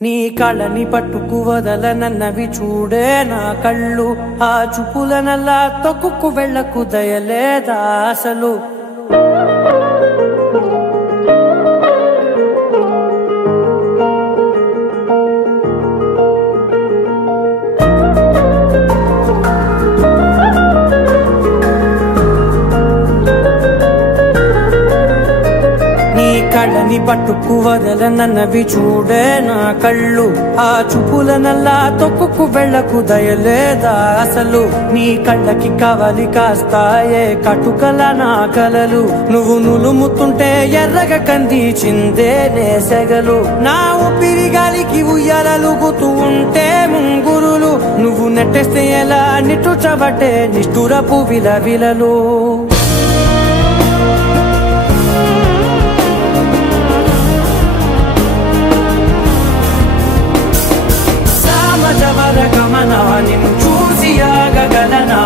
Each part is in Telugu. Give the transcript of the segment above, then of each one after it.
నీ కళ్ళని పట్టుకు వదలనన్నవి చూడే నా కళ్ళు ఆ చూపులనల్లా తొక్కుకు వెళ్ళకు దయలేదా అసలు కళ్ళని పట్టుకు వదలనన్నవి చూడే నా కళ్ళు ఆ చూపులనల్లా తొక్కుకు వెళ్ళకు దయలేదా అసలు నీ కళ్ళకి కవలి కాస్తాయే కటుకల నా కలలు నువ్వు నులుముతుంటే ఎర్రగ కంది చిందే నేసెగలు నా ఊపిరి గాలికి ఉయ్యాలలుగుతూ ఉంటే ముంగురులు నువ్వు నెట్టేస్తే ఎలా నిట్టుచబట్టే నిష్ఠురపు విలవిలలు నిన్ను చూసి ఆగగలనా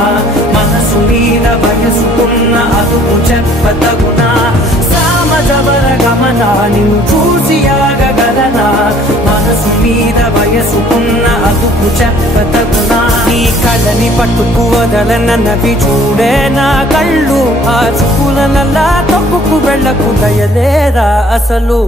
మనసు మీద వయసుకున్న అదుపు చెప్పతగునా సామజవర గమనా నిన్ను చూసి ఆగగలనా మనసు మీద వయసుకున్న అదుపు చెప్పతగునా నీ కళ్ళని పట్టుకు వదలనన్నవి చూడే నా కళ్ళు ఆ చూపులనల్లా తొక్కుకు వెళ్ళకు దయలేరా అసలు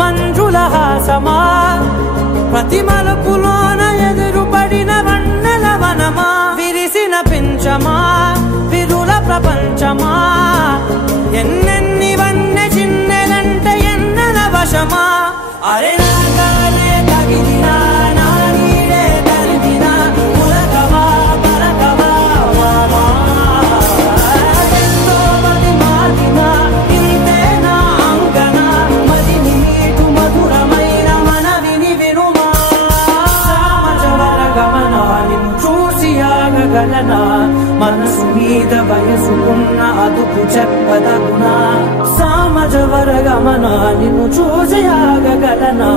మంజుల హాసమా ప్రతి మలుపులోన ఎదురుపడిన వన్నెల వనమా విరిసిన పించమా విరుల ప్రపంచమా ఎన్నెన్ని వన్నె చిన్నెలంటే ఎన్నెల వశమా అరే నాగాలే తగిలినా నా నీడే తరిమినా పులకవా పరకవా వామా ఎంతో మది మాదినా ఇంతేనా అంగన మదిని నీటు మధురమైన మనవిని వినుమా సామజవర గమనా నిన్ను చూసి ఆగగలనా మనసు మీద వయసుకున్న అదుపు చెప్పదగునా సామజవర గమనా నిన్ను చూసి ఆగగలనా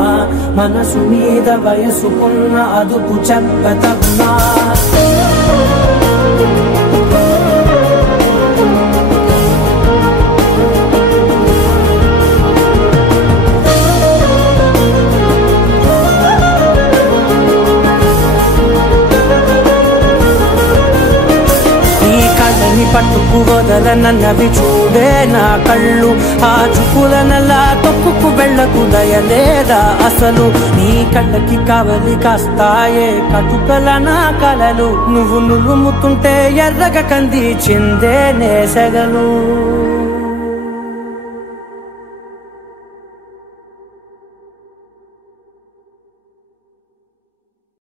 మనసు మీద వయసుకున్న అదుపు చెప్పదగునా పట్టుకు వదలనన్నవి చూడే నా కళ్ళు ఆ చూపులనల్లా తొక్కుకు వెళ్ళకు దయలేదా అసలు నీ కళ్ళకి కవలి కాస్తాయే కటుకల నా కలలు నువ్వు నులుముతుంటే ఎర్రగ కంది చిందే నేసెగలు